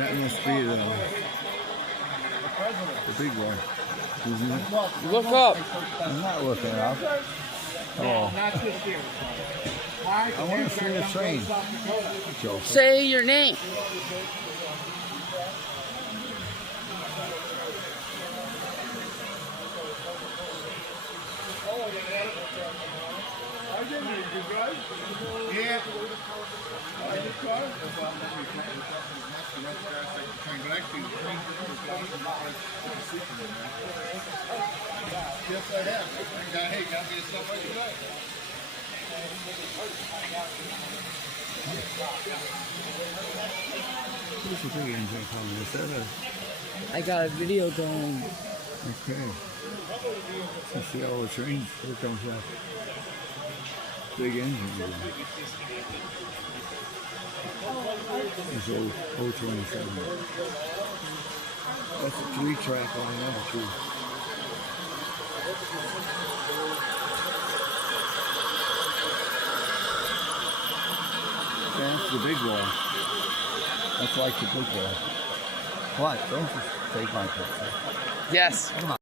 That must be the big one. Isn't it? Look up. I'm not looking up. Oh, I want to see the train. Joseph. Say your name. Yeah. Yes, I have. Hey, got me stuff like that. What's the big engine coming? Is that a... I got a video going. Okay. You see all the trains that comes up. Big engine. It's old 027. That's a 3-track on number 2. That's the big one. That's like the big one. What? Don't just take my picture. Yes. Come on.